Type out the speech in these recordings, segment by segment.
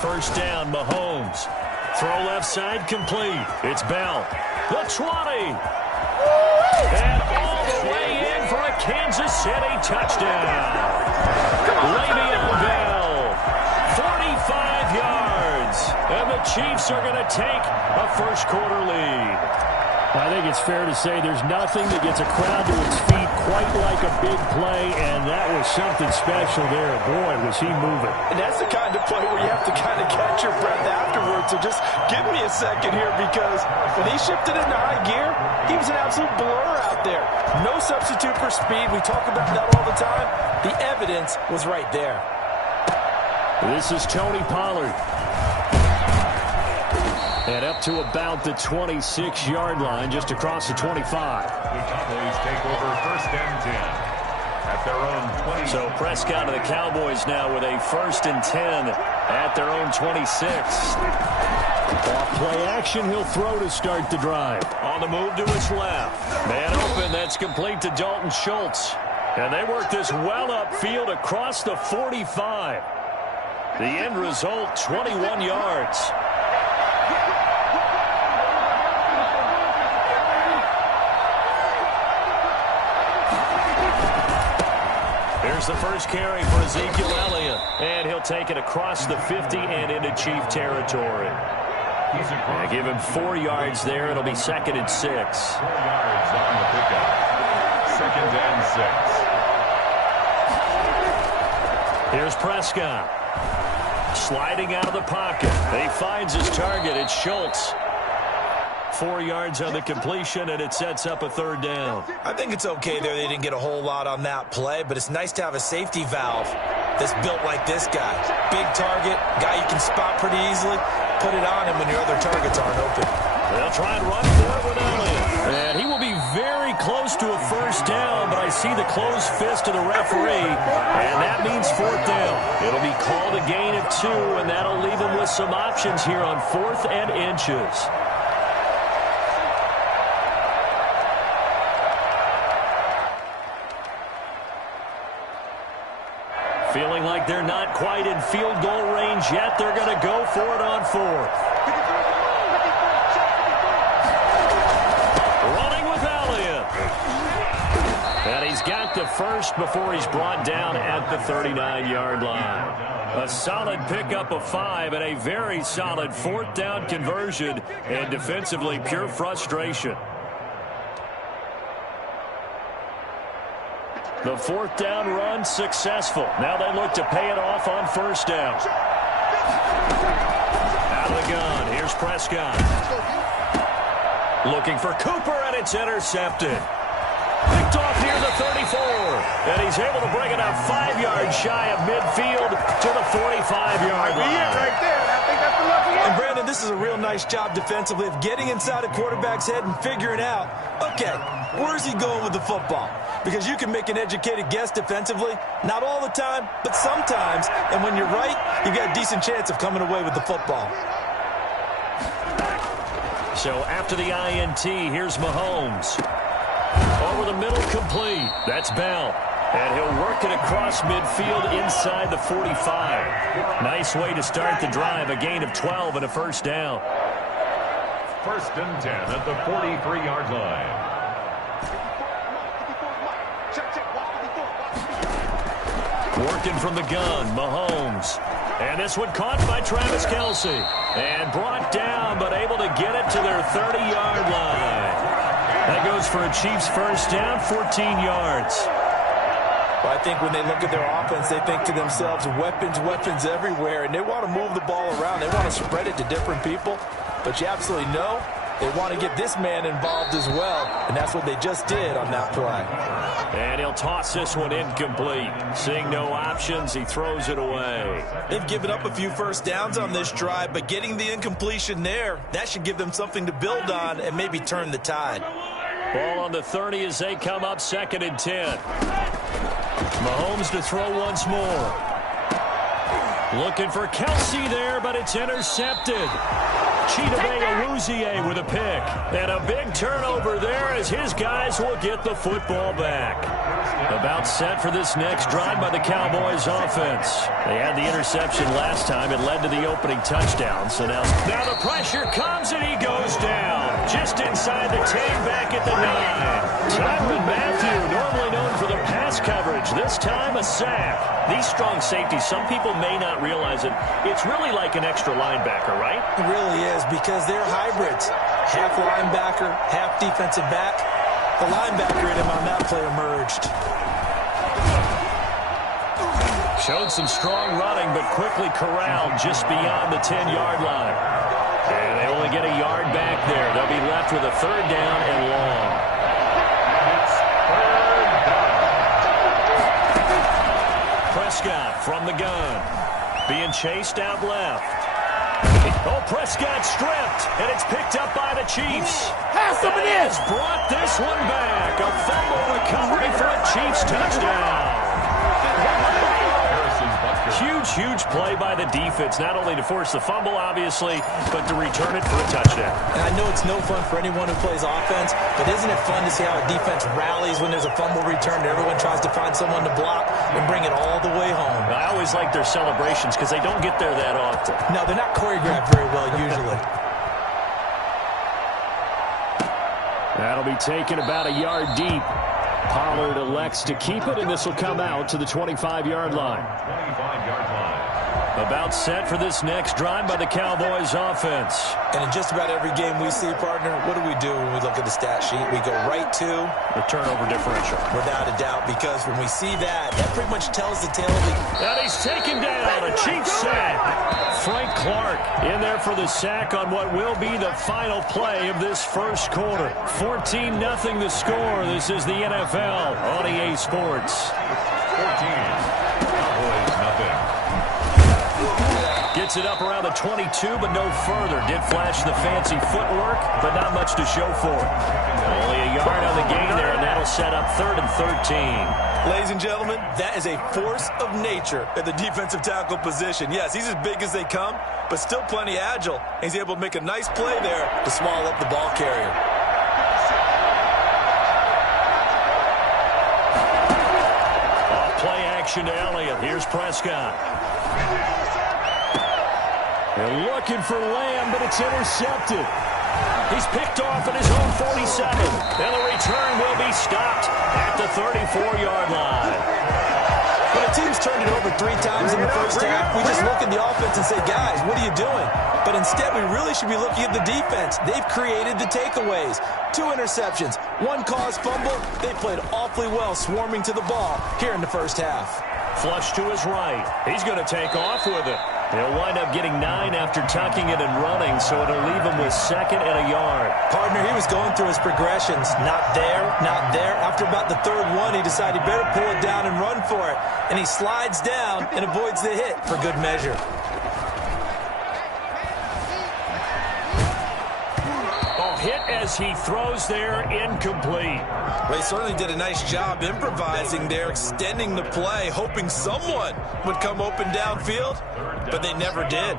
first down. Mahomes. Throw left side complete. It's Bell. The 20. And all the way in for a Kansas City touchdown. Le'Veon Bell. 45 yards. And the Chiefs are going to take a first quarter lead. I think it's fair to say there's nothing that gets a crowd to its feet quite like a big play, and that was something special there. Boy, was he moving. And that's the kind of play where you have to kind of catch your breath afterwards. So just give me a second here, because when he shifted into high gear, he was an absolute blur out there. No substitute for speed. We talk about that all the time. The evidence was right there. This is Tony Pollard. And up to about the 26-yard line, just across the 25. The Cowboys take over first and 10 at their own 20. So Prescott of the Cowboys now with a first and 10 at their own 26. Off play action, he'll throw to start the drive. On the move to his left. Man open, that's complete to Dalton Schultz. And they work this well upfield across the 45. The end result, 21 yards. Here's the first carry for Ezekiel Elliott. And he'll take it across the 50 and into Chief territory. Give him 4 yards there. It'll be 2nd and 6. 4 yards on the pickup. 2nd and 6. Here's Prescott. Sliding out of the pocket. He finds his target. It's Schultz. 4 yards on the completion, and it sets up a 3rd down. I think it's okay there. They didn't get a whole lot on that play, but it's nice to have a safety valve that's built like this guy. Big target, guy you can spot pretty easily. Put it on him when your other targets aren't open. They'll try and run for it with Elliott. And he will be very close to a 1st down, but I see the closed fist of the referee, and that means 4th down. It'll be called a gain of 2, and that'll leave him with some options here on 4th and inches. Feeling like they're not quite in field goal range yet. They're going to go for it on 4th. Running with Elliott. And he's got the first before he's brought down at the 39-yard line. A solid pickup of 5 and a very solid 4th down conversion. And defensively, pure frustration. The 4th down run successful. Now they look to pay it off on 1st down. Out of the gun. Here's Prescott. Looking for Cooper, and it's intercepted. Picked off near the 34. And he's able to bring it up 5 yards shy of midfield to the 45-yard line. Right there. I think that's the lucky one. And Brandon, this is a real nice job defensively of getting inside a quarterback's head and figuring out, okay, where's he going with the football? Because you can make an educated guess defensively. Not all the time, but sometimes. And when you're right, you've got a decent chance of coming away with the football. So after the INT, here's Mahomes. Over the middle, complete. That's Bell. And he'll work it across midfield inside the 45. Nice way to start the drive. A gain of 12 and a 1st down. 1st and 10 at the 43-yard line. Working from the gun, Mahomes. And this one caught by Travis Kelce. And brought down, but able to get it to their 30-yard line. That goes for a Chiefs 1st down, 14 yards. Well, I think when they look at their offense, they think to themselves, weapons, weapons everywhere. And they want to move the ball around. They want to spread it to different people. But you absolutely know they want to get this man involved as well. And that's what they just did on that play. And he'll toss this one incomplete. Seeing no options, he throws it away. They've given up a few 1st downs on this drive, but getting the incompletion there, that should give them something to build on and maybe turn the tide. Ball on the 30 as they come up 2nd and 10. Mahomes to throw once more. Looking for Kelce there, but it's intercepted. Chidobe Awuzie with a pick. And a big turnover there as his guys will get the football back. About set for this next drive by the Cowboys offense. They had the interception last time. It led to the opening touchdown. So now the pressure comes and he goes down. Just inside the 10, back at the 9. Tyrann Mathieu, normally known for the pass coverage. This time a sack. These strong safeties, some people may not realize it. It's really like an extra linebacker, right? It really is, because they're hybrids. Half linebacker, half defensive back. The linebacker in him on that play emerged. Showed some strong running, but quickly corralled just beyond the 10-yard line. And they only get a yard back there. They'll be left with a third down and long. Prescott from the gun. Being chased out left. Oh, Prescott stripped, and it's picked up by the Chiefs. Has brought this one back. A fumble recovery for a Chiefs touchdown. Huge play by the defense, not only to force the fumble, obviously, but to return it for a touchdown. And I know it's no fun for anyone who plays offense, but isn't it fun to see how a defense rallies when there's a fumble return and everyone tries to find someone to block and bring it all the way home? I always like their celebrations because they don't get there that often. No, they're not choreographed very well usually. That'll be taken about a yard deep. Pollard elects to keep it, and this will come out to the 25-yard line. 25-yard line. About set for this next drive by the Cowboys offense. And in just about every game we see, partner, what do we do when we look at the stat sheet? We go right to the turnover differential. Without a doubt, because when we see that pretty much tells the tale of the... And he's taken down, a Chiefs sack. Frank Clark in there for the sack on what will be the final play of this first quarter. 14-0 the score. This is the NFL on EA Sports. 14. Cowboys, nothing. Gets it up around the 22, but no further. Did flash the fancy footwork, but not much to show for it. Only a yard on the gain there, and that'll set up 3rd and 13. Ladies and gentlemen, that is a force of nature at the defensive tackle position. Yes, he's as big as they come, but still plenty agile. He's able to make a nice play there to swallow up the ball carrier. Off play action to Elliott. Here's Prescott. They're looking for Lamb, but it's intercepted. He's picked off at his own 47. And the return will be stopped at the 34-yard line. When a team's turned it over 3 times in the first half, we just look at the offense and say, guys, what are you doing? But instead, we really should be looking at the defense. They've created the takeaways. 2 interceptions, 1 caused fumble. They played awfully well swarming to the ball here in the first half. Flush to his right. He's going to take off with it. They'll wind up getting 9 after tucking it and running, so it'll leave him with 2nd and a yard. Partner, he was going through his progressions. Not there, not there. After about the 3rd one, he decided he better pull it down and run for it. And he slides down and avoids the hit for good measure. Hit as he throws there, incomplete. Well, he certainly did a nice job improvising there, extending the play, hoping someone would come open downfield, but they never did.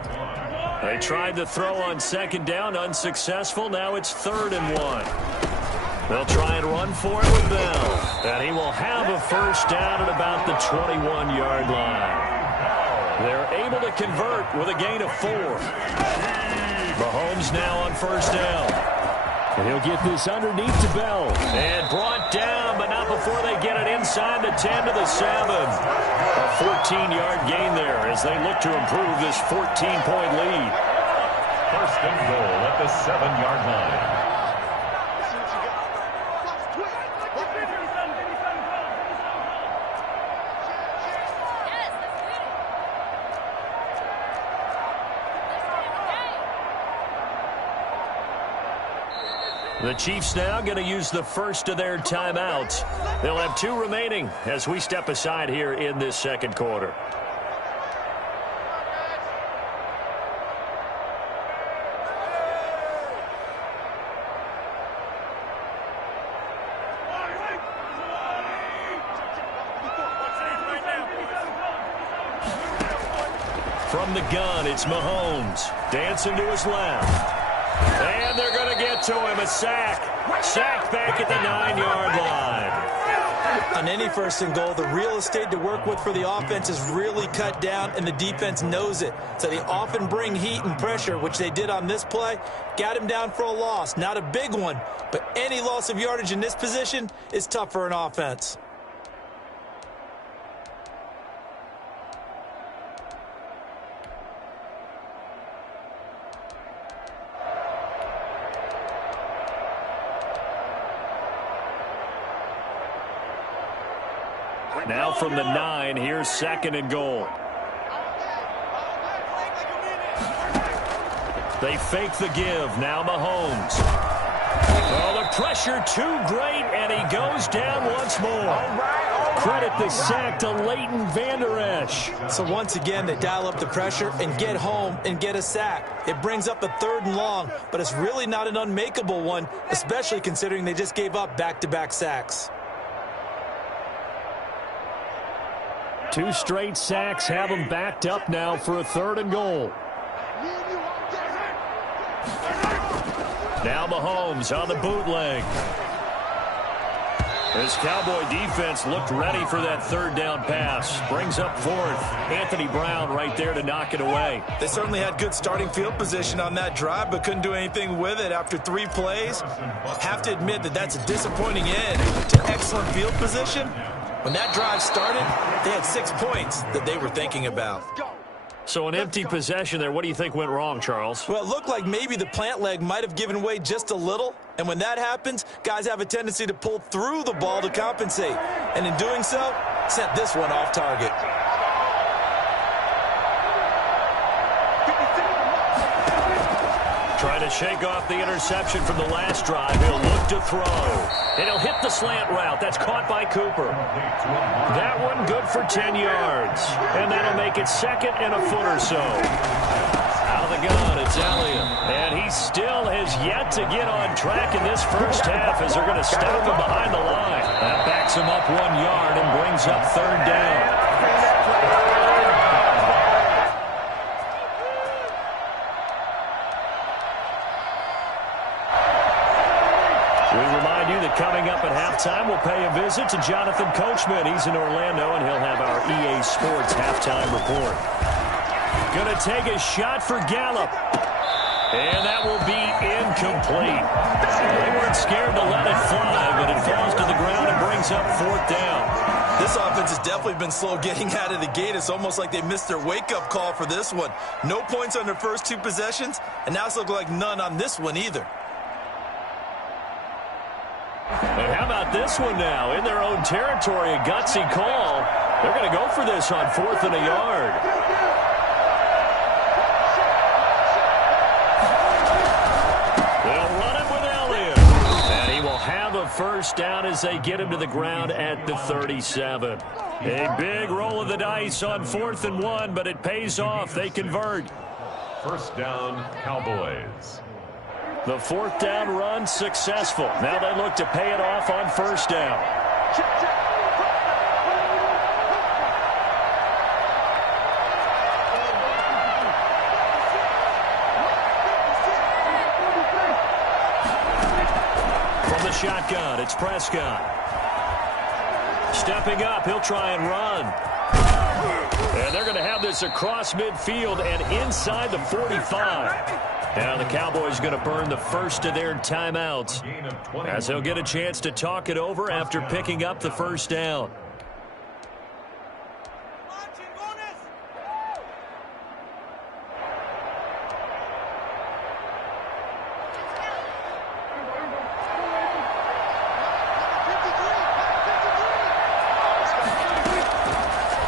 They tried to throw on 2nd down, unsuccessful. Now it's 3rd and 1. They'll try and run for it with Bell, and he will have a first down at about the 21-yard line. They're able to convert with a gain of 4. Mahomes now on first down. And he'll get this underneath to Bell. And brought down, but not before they get it inside the 10 to the 7. A 14-yard gain there as they look to improve this 14-point lead. 1st and goal at the 7-yard line. The Chiefs now going to use the first of their timeouts. They'll have 2 remaining as we step aside here in this 2nd quarter. From the gun, it's Mahomes. Dancing to his left. And they're going to get to him. A sack. Sack back at the 9-yard line. On any first and goal, the real estate to work with for the offense is really cut down, and the defense knows it. So they often bring heat and pressure, which they did on this play. Got him down for a loss. Not a big one, but any loss of yardage in this position is tough for an offense. Now from the 9, here's 2nd and goal. They fake the give. Now Mahomes. Oh, the pressure too great, and he goes down once more. Credit the sack to Leighton Vander Esch. So once again, they dial up the pressure and get home and get a sack. It brings up a 3rd and long, but it's really not an unmakeable one, especially considering they just gave up back-to-back sacks. 2 straight sacks have them backed up now for a 3rd and goal. Now Mahomes on the bootleg. This Cowboy defense looked ready for that 3rd down pass. Brings up 4th. Anthony Brown right there to knock it away. They certainly had good starting field position on that drive, but couldn't do anything with it after 3 plays. Have to admit that that's a disappointing end to excellent field position. When that drive started, they had 6 points that they were thinking about. So an empty possession there. What do you think went wrong, Charles? Well, it looked like maybe the plant leg might have given way just a little. And when that happens, guys have a tendency to pull through the ball to compensate. And in doing so, sent this one off target. Trying to shake off the interception from the last drive. He'll look to throw. And he'll hit the slant route. That's caught by Cooper. That one good for 10 yards. And that'll make it 2nd and a foot or so. Out of the gun, it's Elliott. And he still has yet to get on track in this first half as they're going to stop him behind the line. That backs him up 1 yard and brings up 3rd down. Coming up at halftime, we'll pay a visit to Jonathan Coachman. He's in Orlando, and he'll have our EA Sports halftime report. Going to take a shot for Gallup. And that will be incomplete. They weren't scared to let it fly, but it falls to the ground and brings up 4th down. This offense has definitely been slow getting out of the gate. It's almost like they missed their wake-up call for this one. No points on their first 2 possessions, and now it's looking like none on this one either. And how about this one now? In their own territory, a gutsy call. They're going to go for this on 4th and a yard. They'll run it with Elliott. And he will have a 1st down as they get him to the ground at the 37. A big roll of the dice on 4th and 1, but it pays off. They convert. 1st down, Cowboys. The 4th down run successful. Now they look to pay it off on 1st down. From the shotgun, it's Prescott. Stepping up, he'll try and run. And they're going to have this across midfield and inside the 45. Now the Cowboys going to burn the first of their timeouts as they'll get a chance to talk it over after picking up the 1st down.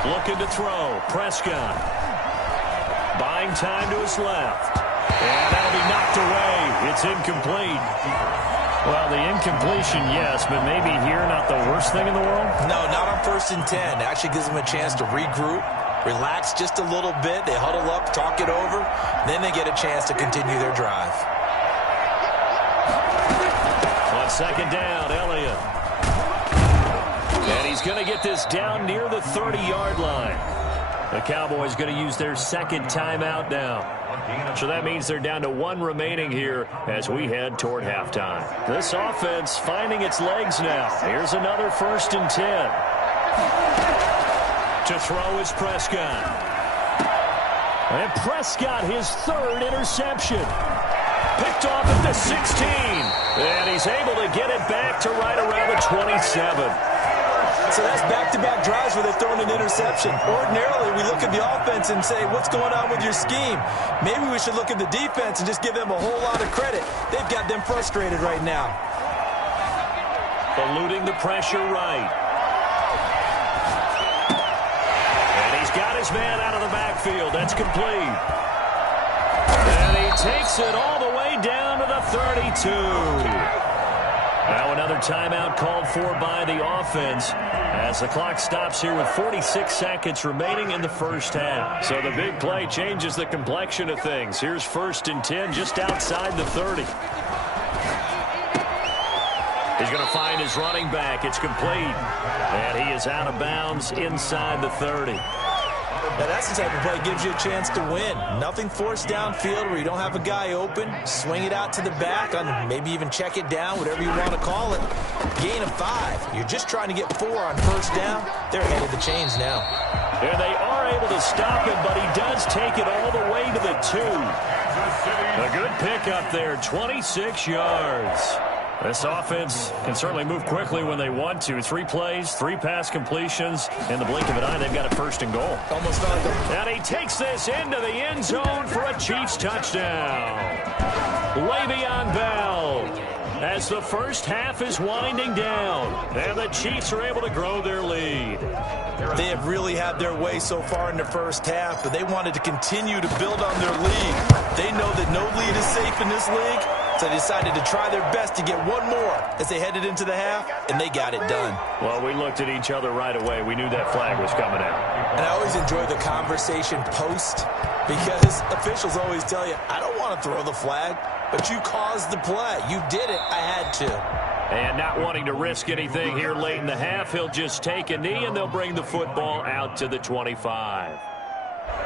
Looking to throw. Prescott. Buying time to his left. And that'll be knocked away. It's incomplete. Well, the incompletion, yes, but maybe here not the worst thing in the world? No, not on 1st and 10. It actually gives them a chance to regroup, relax just a little bit. They huddle up, talk it over. Then they get a chance to continue their drive. On 2nd down, Elliott. And he's going to get this down near the 30-yard line. The Cowboys going to use their second timeout now. So that means they're down to 1 remaining here as we head toward halftime. This offense finding its legs now. Here's another 1st and 10. To throw is Prescott. And Prescott, his 3rd interception. Picked off at the 16. And he's able to get it back to right around the 27. So that's back-to-back drives where they've thrown an interception. Ordinarily, we look at the offense and say, what's going on with your scheme? Maybe we should look at the defense and just give them a whole lot of credit. They've got them frustrated right now. Eluding the pressure right. And he's got his man out of the backfield. That's complete. And he takes it all the way down to the 32. Now another timeout called for by the offense as the clock stops here with 46 seconds remaining in the first half. So the big play changes the complexion of things. Here's 1st and 10 just outside the 30. He's going to find his running back. It's complete. And he is out of bounds inside the 30. Now that's the type of play that gives you a chance to win. Nothing forced downfield where you don't have a guy open. Swing it out to the back, maybe even check it down, whatever you want to call it. Gain of 5. You're just trying to get 4 on 1st down. They're ahead of the chains now. And they are able to stop him, but he does take it all the way to the 2. A good pickup there, 26 yards. This offense can certainly move quickly when they want to. 3 plays, 3 pass completions. In the blink of an eye, they've got a 1st and goal. Almost felt like and he takes this into the end zone for a Chiefs touchdown. Le'Veon Bell, as the first half is winding down. And the Chiefs are able to grow their lead. They have really had their way so far in the first half, but they wanted to continue to build on their lead. They know that no lead is safe in this league. So they decided to try their best to get 1 more as they headed into the half, and they got it done. Well, we looked at each other right away. We knew that flag was coming out. And I always enjoy the conversation post because officials always tell you, I don't want to throw the flag, but you caused the play. You did it. I had to. And not wanting to risk anything here late in the half, he'll just take a knee, and they'll bring the football out to the 25.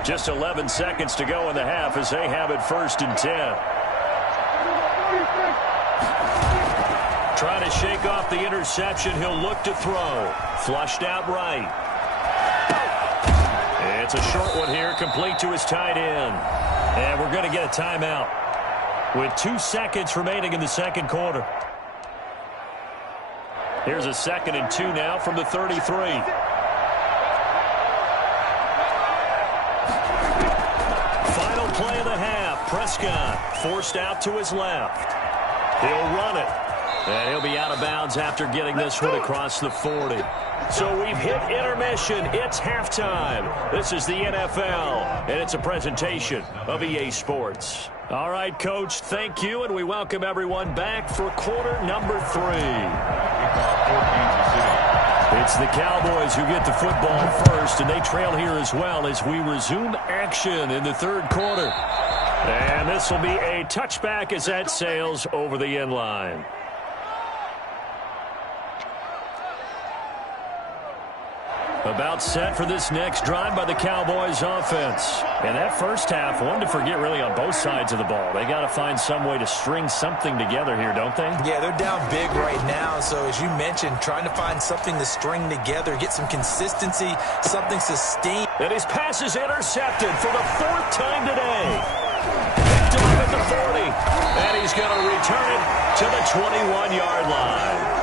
Just 11 seconds to go in the half as they have it 1st and 10. Trying to shake off the interception. He'll look to throw. Flushed out right. It's a short one here, complete to his tight end. And we're going to get a timeout with 2 seconds remaining in the second quarter. Here's a 2nd and 2 now from the 33. Final play of the half. Prescott forced out to his left. He'll run it. And he'll be out of bounds after getting this one across the 40. So we've hit intermission. It's halftime. This is the NFL, and it's a presentation of EA Sports. All right, Coach, thank you, and we welcome everyone back for quarter number 3. It's the Cowboys who get the football first, and they trail here as well as we resume action in the 3rd quarter. And this will be a touchback as that sails over the end line. About set for this next drive by the Cowboys offense. And that first half, one to forget really on both sides of the ball. They got to find some way to string something together here, don't they? Yeah, they're down big right now. So as you mentioned, trying to find something to string together, get some consistency, something sustained. And his pass is intercepted for the 4th time today. Picked off at the 40. And he's going to return it to the 21-yard line.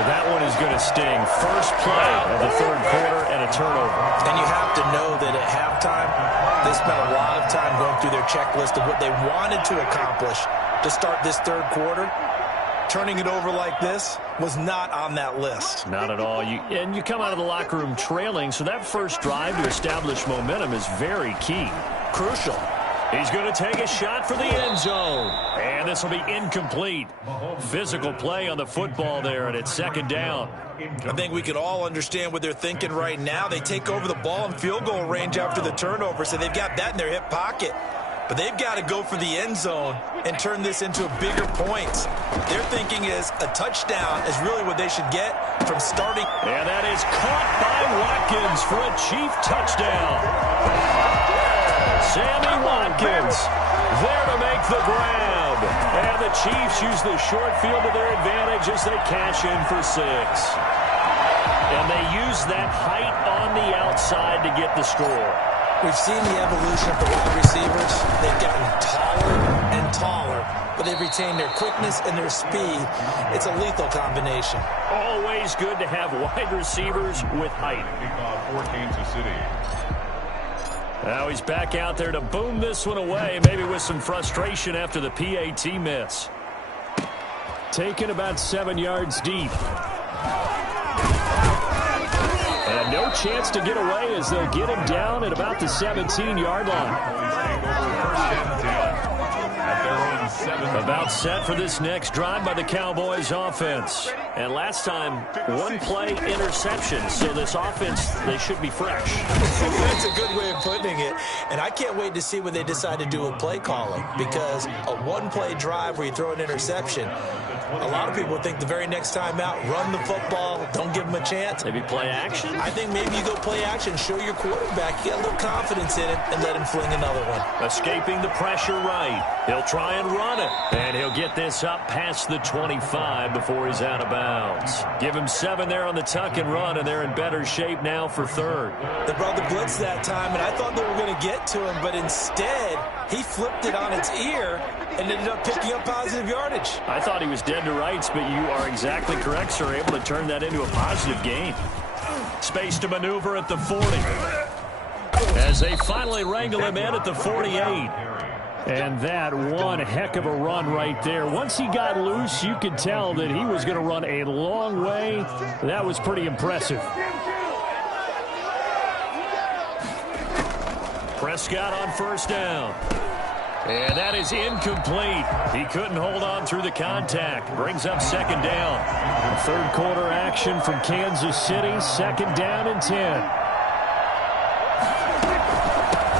That one is going to sting. First play of the 3rd quarter and a turnover. And you have to know that at halftime, they spent a lot of time going through their checklist of what they wanted to accomplish to start this 3rd quarter. Turning it over like this was not on that list. Not at all. And you come out of the locker room trailing, so that first drive to establish momentum is very key. Crucial. He's going to take a shot for the end zone. And this will be incomplete. Physical play on the football there, and it's 2nd down. I think we can all understand what they're thinking right now. They take over the ball in field goal range after the turnover, so they've got that in their hip pocket. but they've got to go for the end zone and turn this into a bigger points. Their thinking is a touchdown is really what they should get from starting. And that is caught by Watkins for a Chief touchdown. Sammy Watkins there to make the grab. And the Chiefs use the short field to their advantage as they cash in for 6. And they use that height on the outside to get the score. We've seen the evolution of the wide receivers. They've gotten taller and taller, but they've retained their quickness and their speed. It's a lethal combination. Always good to have wide receivers with height. For Kansas City. Now he's back out there to boom this one away, maybe with some frustration after the PAT miss. Taken about 7 yards deep. And no chance to get away as they'll get him down at about the 17-yard line. About set for this next drive by the Cowboys offense. And last time, one play interception. So this offense, they should be fresh. That's a good way of putting it. And I can't wait to see what they decide to do with play calling. Because a one-play drive where you throw an interception, a lot of people think the very next time out, run the football, don't give them a chance. Maybe play action? I think maybe you go play action, show your quarterback, get a little confidence in it, and let him fling another one. Escaping the pressure right. He'll try and run it. And he'll get this up past the 25 before he's out of bounds. Give him 7 there on the tuck and run, and they're in better shape now for 3rd. They brought the blitz that time, and I thought they were going to get to him, but instead, he flipped it on its ear and ended up picking up positive yardage. I thought he was dead to rights, but you are exactly correct, sir. Able to turn that into a positive gain. Space to maneuver at the 40. As they finally wrangle him in at the 48. And that one heck of a run right there. Once he got loose, you could tell that he was going to run a long way. That was pretty impressive. Prescott on 1st down. And that is incomplete. He couldn't hold on through the contact. Brings up 2nd down. 3rd quarter action from Kansas City. 2nd down and 10.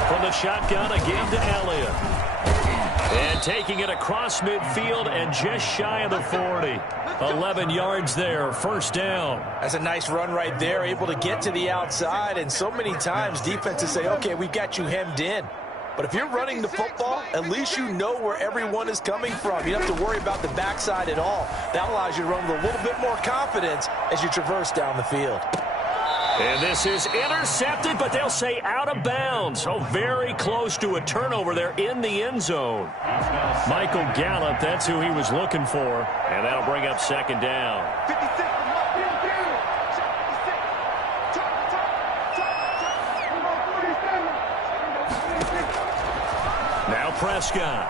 From the shotgun again to Elliott. And taking it across midfield and just shy of the 40. 11 yards there, 1st down. That's a nice run right there, able to get to the outside. And so many times defenses say, okay, we've got you hemmed in. But if you're running the football, at least you know where everyone is coming from. You don't have to worry about the backside at all. That allows you to run with a little bit more confidence as you traverse down the field. And this is intercepted, but they'll say out of bounds. So very close to a turnover there in the end zone. Michael Gallup, that's who he was looking for. And that'll bring up 2nd down. Now Prescott.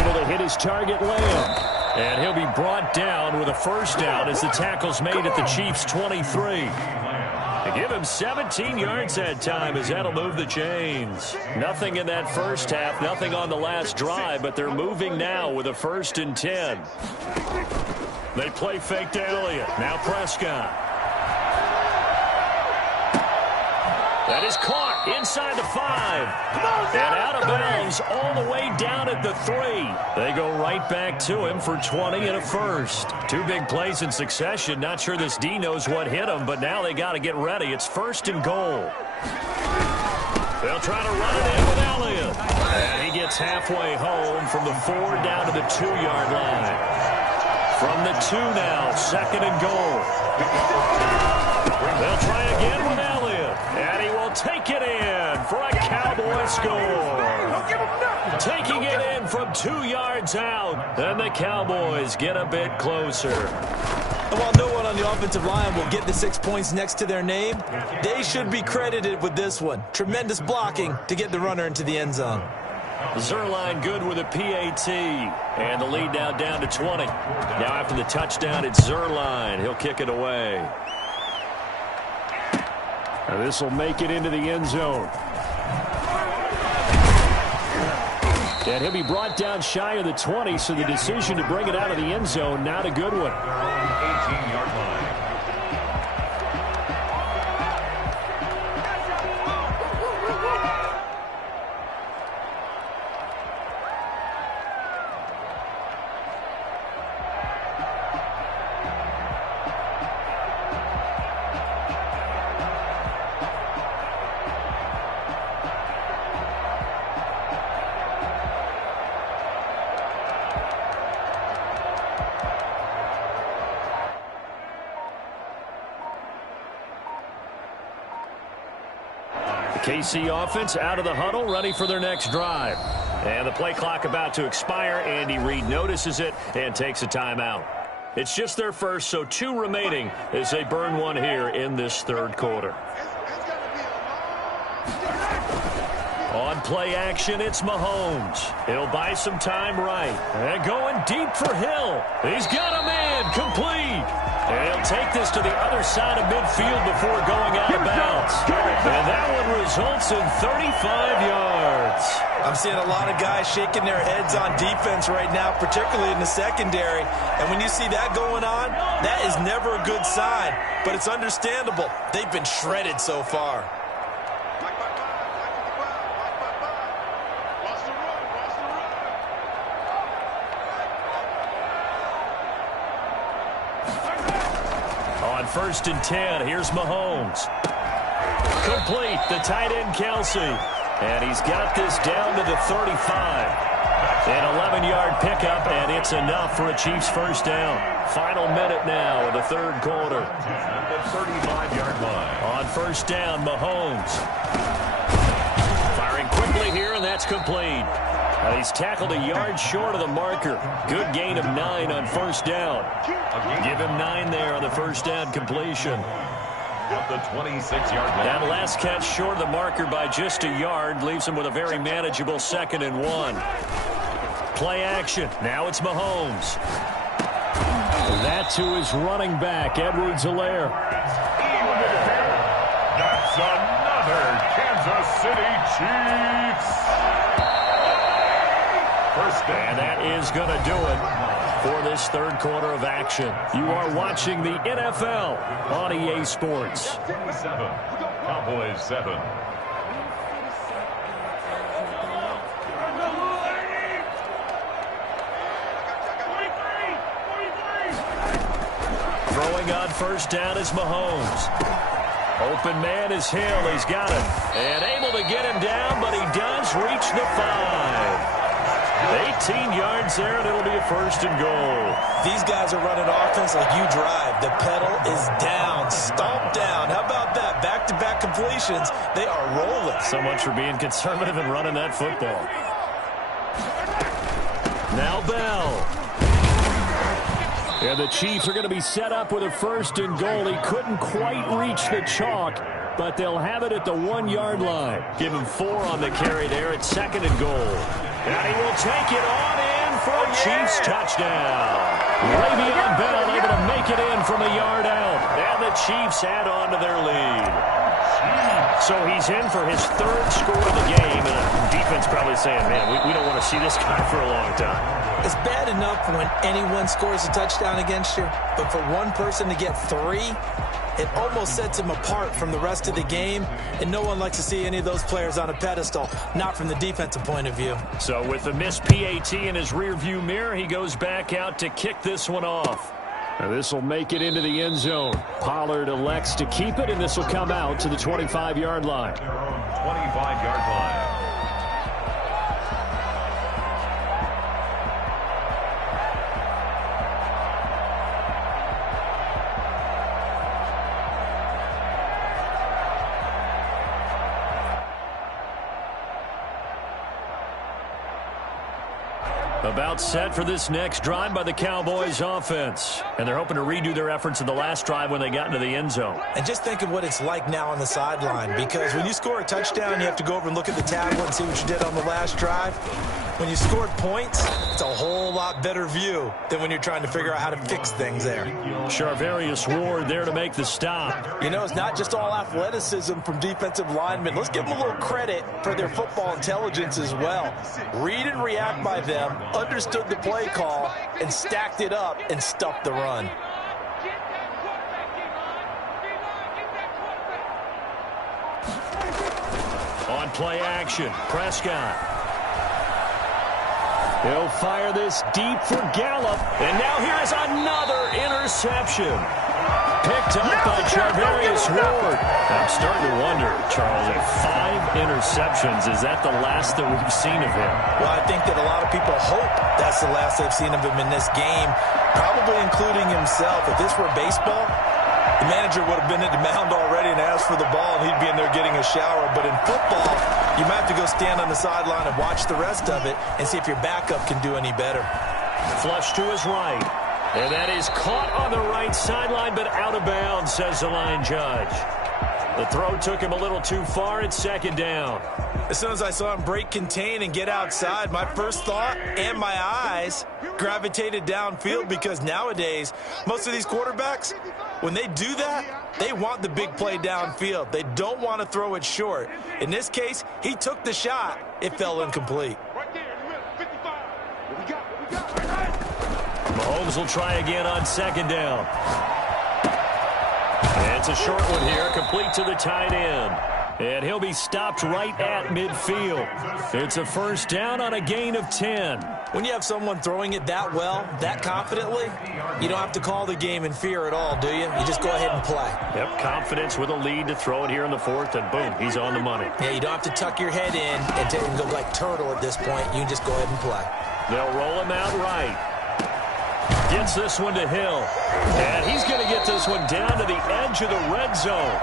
Able to hit his target Lamb. And he'll be brought down with a 1st down as the tackle's made at the Chiefs' 23. They give him 17 yards that time as that'll move the chains. Nothing in that first half, nothing on the last drive, but they're moving now with a 1st and 10. They play fake to Elliott. Now Prescott. That is caught inside the 5. And out of bounds all the way down at the 3. They go right back to him for 20 and a 1st. 2 big plays in succession. Not sure this D knows what hit him, but now they got to get ready. It's 1st and goal. They'll try to run it in with Elliott. And he gets halfway home from the 4 down to the 2-yard line. From the 2 now, 2nd and goal. They'll try again with Elliott. And he will take it in for a Cowboy score. Taking it in from 2 yards out. Then the Cowboys get a bit closer. And while no one on the offensive line will get the 6 points next to their name, they should be credited with this one. Tremendous blocking to get the runner into the end zone. Zuerlein good with a PAT. And the lead now down to 20. Now after the touchdown, it's Zuerlein. He'll kick it away. Now this will make it into the end zone. And he'll be brought down shy of the 20, so the decision to bring it out of the end zone, not a good one. 18-yard line. KC offense out of the huddle, ready for their next drive. And the play clock about to expire. Andy Reid notices it and takes a timeout. It's just their first, so 2 remaining as they burn one here in this third quarter. On play action, it's Mahomes. He'll buy some time right. And going deep for Hill. He's got a man complete. And he'll take this to the other side of midfield before going out of bounds. And that one results in 35 yards. I'm seeing a lot of guys shaking their heads on defense right now, particularly in the secondary. And when you see that going on, that is never a good sign. But it's understandable. They've been shredded so far. On 1st and 10, here's Mahomes. Complete, the tight end Kelsey. And he's got this down to the 35. An 11-yard pickup, and it's enough for a Chiefs first down. Final minute now of the third quarter. At the 35-yard line. On 1st down, Mahomes. Firing quickly here, and that's complete. He's tackled a yard short of the marker. Good gain of 9 on 1st down. Give him 9 there on the 1st down completion. At the 26-yard line. That last catch short of the marker by just a yard leaves him with a very manageable 2nd and 1. Play action. Now it's Mahomes. That to his running back, Edwards-Helaire. That's another Kansas City Chiefs. First down. And that is going to do it for this third quarter of action. You are watching the NFL on EA Sports. 7, Cowboys 7. Throwing on 1st down is Mahomes. Open man is Hill. He's got it. And able to get him down, but he does reach the 5. 18 yards there, and it'll be a 1st and goal. These guys are running offense like you drive. The pedal is down, stomped down. How about that? Back-to-back completions. They are rolling. So much for being conservative and running that football. Now Bell. And the Chiefs are going to be set up with a 1st and goal. He couldn't quite reach the chalk, but they'll have it at the 1-yard line. Give him 4 on the carry there at 2nd and goal. And he will take it on in for a Chiefs touchdown. Le'Veon Bell able to make it in from a yard out. And the Chiefs add on to their lead. So he's in for his 3rd score of the game. And the defense probably saying, man, we don't want to see this guy for a long time. It's bad enough when anyone scores a touchdown against you, but for one person to get 3, it almost sets him apart from the rest of the game, and no one likes to see any of those players on a pedestal, not from the defensive point of view. So with the missed PAT in his rearview mirror, he goes back out to kick this one off. Now this will make it into the end zone. Pollard elects to keep it, and this will come out to the 25-yard line. 25-yard line. About set for this next drive by the Cowboys offense. And they're hoping to redo their efforts in the last drive when they got into the end zone. And just think of what it's like now on the sideline, because when you score a touchdown, you have to go over and look at the tablet and see what you did on the last drive. When you scored points, it's a whole lot better view than when you're trying to figure out how to fix things there. Charvarius Ward there to make the stop. You know, it's not just all athleticism from defensive linemen. Let's give them a little credit for their football intelligence as well. Read and react by them, understood the play call, and stacked it up and stuffed the run. On play action, Prescott. He'll fire this deep for Gallup. And now here is another interception. Picked up by Charvarius Ward. I'm starting to wonder, Charles, if 5 interceptions, is that the last that we've seen of him? Well, I think that a lot of people hope that's the last they've seen of him in this game, probably including himself. If this were baseball, The manager would have been at the mound already and asked for the ball, and he'd be in there getting a shower. But in football, you might have to go stand on the sideline and watch the rest of it and see if your backup can do any better. Flush to his right. And that is caught on the right sideline, but out of bounds, says the line judge. The throw took him a little too far. It's second down. As soon as I saw him break contain and get outside, my first thought and my eyes gravitated downfield, because nowadays, most of these quarterbacks, when they do that, they want the big play downfield. They don't want to throw it short. In this case, he took the shot. It fell incomplete. Mahomes will try again on second down. And it's a short one here, complete to the tight end. And he'll be stopped right at midfield. It's a first down on a gain of 10. When you have someone throwing it that well, that confidently, you don't have to call the game in fear at all, do you? You just go ahead and play. Yep, confidence with a lead to throw it here in the fourth, and boom, he's on the money. Yeah, you don't have to tuck your head in and go like turtle at this point. You can just go ahead and play. They'll roll him out right. Gets this one to Hill. And he's going to get this one down to the edge of the red zone.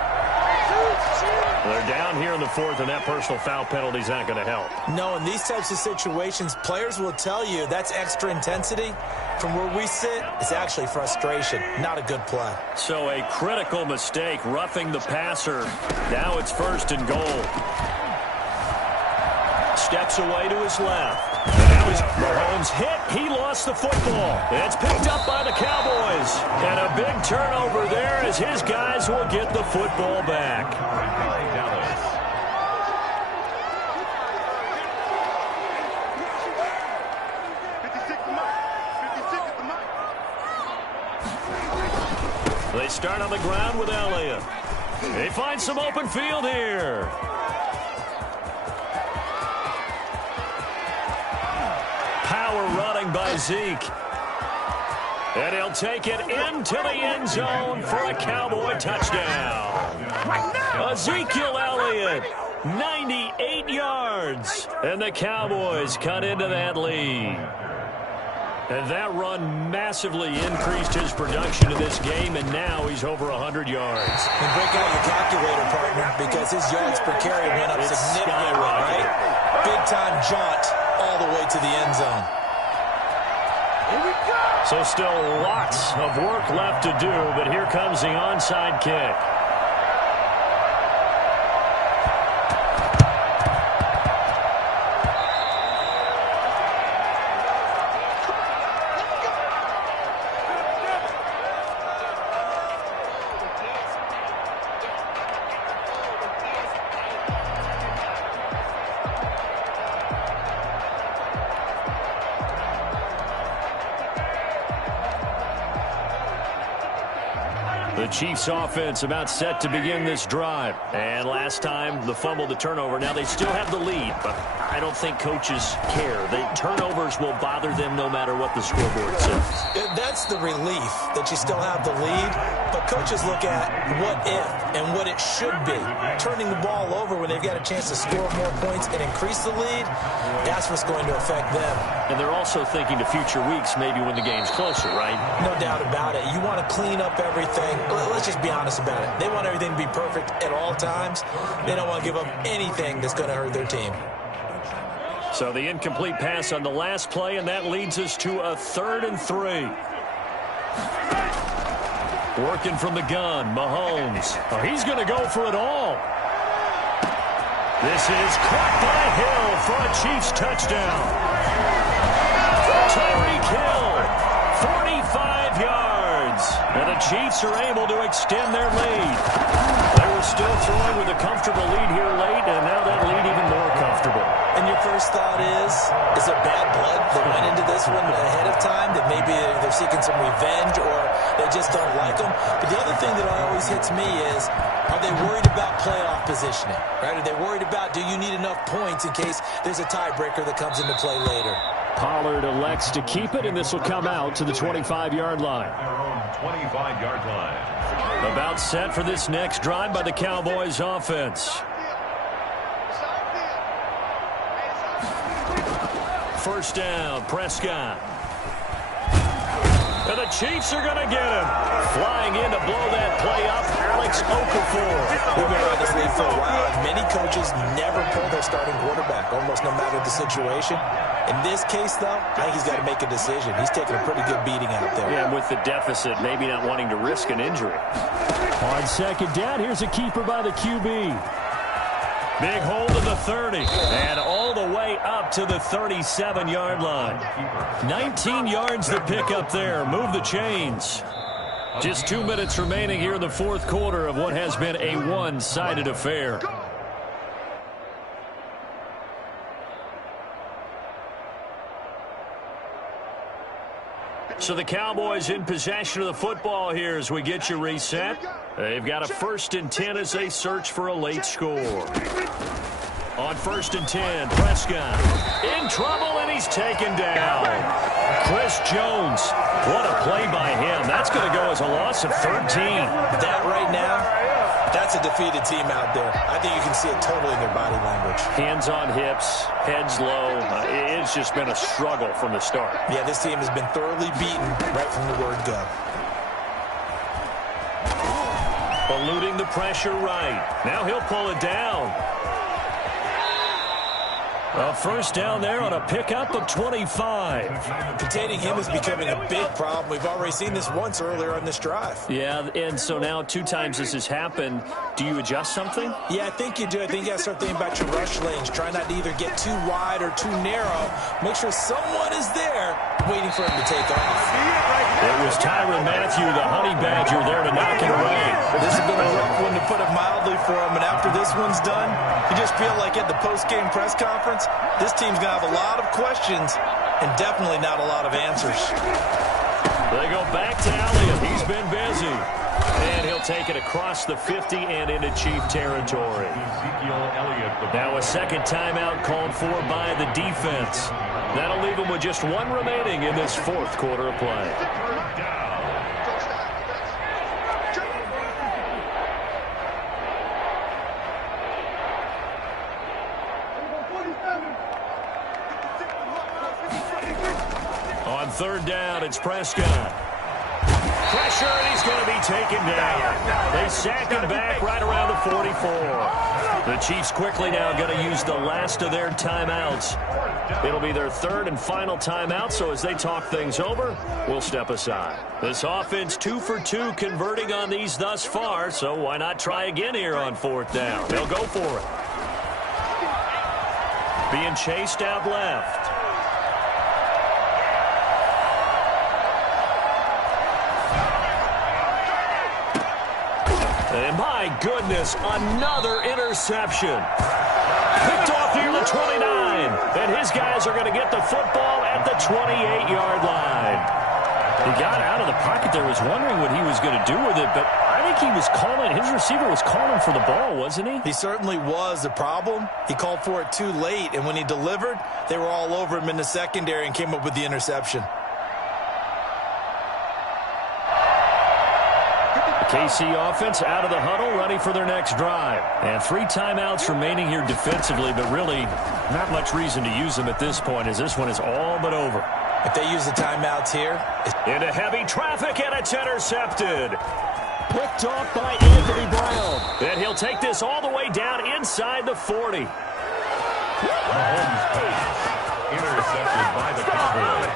They're down here in the fourth, and that personal foul penalty is not going to help. No, in these types of situations, players will tell you that's extra intensity. From where we sit, it's actually frustration, not a good play. So a critical mistake, roughing the passer. Now it's first and goal. Steps away to his left. That was Mahomes hit. He lost the football. It's picked up by the Cowboys. And a big turnover there as his guys will get the football back. They start on the ground with Elliott. They find some open field here. Power running by Zeke. And he'll take it into the end zone for a Cowboy touchdown. Ezekiel Elliott, 98 yards. And the Cowboys cut into that lead. And that run massively increased his production in this game, and now he's over 100 yards. And break out your calculator, partner, because his yards per carry went up significantly, right? Big-time jaunt all the way to the end zone. So still lots of work left to do, but here comes the onside kick. The Chiefs offense about set to begin this drive. And last time, the fumble, the turnover. Now they still have the lead, but I don't think coaches care. The turnovers will bother them no matter what the scoreboard says. That's the relief that you still have the lead, but coaches look at what if and what it should be. Turning the ball over when they've got a chance to score more points and increase the lead, that's what's going to affect them. And they're also thinking to future weeks, maybe when the game's closer, right? No doubt about it. You want to clean up everything. Let's just be honest about it. They want everything to be perfect at all times. They don't want to give up anything that's going to hurt their team. So the incomplete pass on the last play, and that leads us to a 3rd and 3. Working from the gun, Mahomes. Oh, he's going to go for it all. This is caught by Hill for a Chiefs touchdown. Tyreek Hill, 45 yards. And the Chiefs are able to extend their lead. They were still throwing with a comfortable lead here late, and now that lead even more comfortable. And your first thought is there bad blood that went into this one ahead of time, that maybe they're seeking some revenge or they just don't like them? But the other thing that always hits me is, are they worried about playoff positioning? Right? Are they worried about, do you need enough points in case there's a tiebreaker that comes into play later? Pollard elects to keep it, and this will come out to the 25-yard line. 25-yard line. About set for this next drive by the Cowboys offense. First down, Prescott. And the Chiefs are going to get him. Flying in to blow that play up, Alex Okafor. We've been around this league for a while, and many coaches never pull their starting quarterback, almost no matter the situation. In this case, though, I think he's got to make a decision. He's taking a pretty good beating out there. Yeah, and with the deficit, maybe not wanting to risk an injury. On second down, here's a keeper by the QB. Big hold of the 30, and all the way up to the 37-yard line. 19 yards to pick up there. Move the chains. Just 2 minutes remaining here in the fourth quarter of what has been a one-sided affair. So the Cowboys in possession of the football here as we get you reset. They've got a 1st and 10 as they search for a late score. On 1st and 10, Prescott in trouble, and he's taken down. Chris Jones, what a play by him. That's going to go as a loss of 13. That right now, that's a defeated team out there. I think you can see it totally in their body language. Hands on hips, heads low. It's just been a struggle from the start. Yeah, this team has been thoroughly beaten right from the word go. Eluding the pressure right. Now he'll pull it down. A 1st down there on a pickup of 25. Containing him is becoming a big problem. We've already seen this once earlier on this drive. Yeah, and so now 2 times this has happened. Do you adjust something? Yeah, I think you do. I think you got to start thinking about your rush lanes. Try not to either get too wide or too narrow. Make sure someone is there waiting for him to take off. It was Tyrann Mathieu, the Honey Badger, there to knock it away. This has been a rough one, to put it mildly, for him. And after this one's done, you just feel like at the post-game press conference, this team's going to have a lot of questions and definitely not a lot of answers. They go back to Elliott. He's been busy. And he'll take it across the 50 and into Chief territory. Now a second timeout called for by the defense. That'll leave them with just 1 remaining in this fourth quarter of play. On 3rd down, it's Prescott. Pressure, and he's going to be taken down. They sack him back right around the 44. The Chiefs quickly now going to use the last of their timeouts. It'll be their 3rd and final timeout, so as they talk things over, we'll step aside. This offense 2 for 2 converting on these thus far, so why not try again here on 4th down? They'll go for it. Being chased out left. And my goodness, another interception. Picked off near the 29. And his guys are going to get the football at the 28-yard line. He got out of the pocket there, was wondering what he was going to do with it, but I think he was calling, his receiver was calling for the ball, wasn't he? He certainly was. The problem, he called for it too late, and when he delivered, they were all over him in the secondary and came up with the interception. KC offense out of the huddle, ready for their next drive. And 3 timeouts remaining here defensively, but really not much reason to use them at this point, as this one is all but over. If they use the timeouts here. Into heavy traffic, and it's intercepted. Picked off by Anthony Brown. And he'll take this all the way down inside the 40. Intercepted by the Cowboys.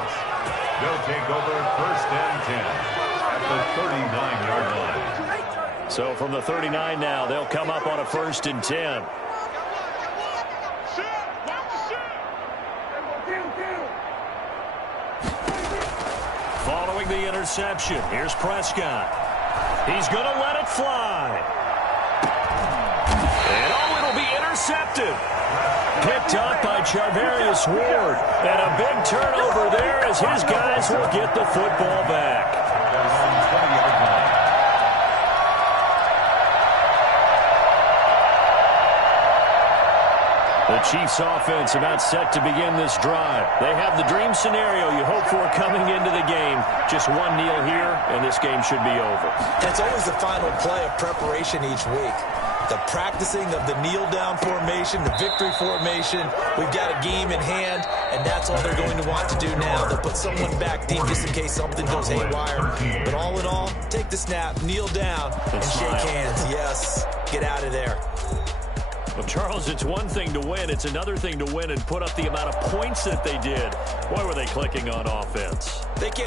They'll take over 1st and 10 at the 39-yard line. So from the 39 now, they'll come up on a 1st and 10. Following the interception, here's Prescott. He's going to let it fly. And it'll be intercepted. Picked up by Charvarius Ward. And a big turnover there as his guys will get the football back. The Chiefs offense about set to begin this drive. They have the dream scenario you hope for coming into the game. Just 1 kneel here, and this game should be over. That's always the final play of preparation each week. the practicing of the kneel-down formation, the victory formation. We've got a game in hand, and that's all they're going to want to do now. They'll put someone back deep just in case something goes haywire. But all in all, take the snap, kneel down, and shake hands. Yes, get out of there. Well, Charles, it's one thing to win. It's another thing to win and put up the amount of points that they did. Boy, were they clicking on offense. They can't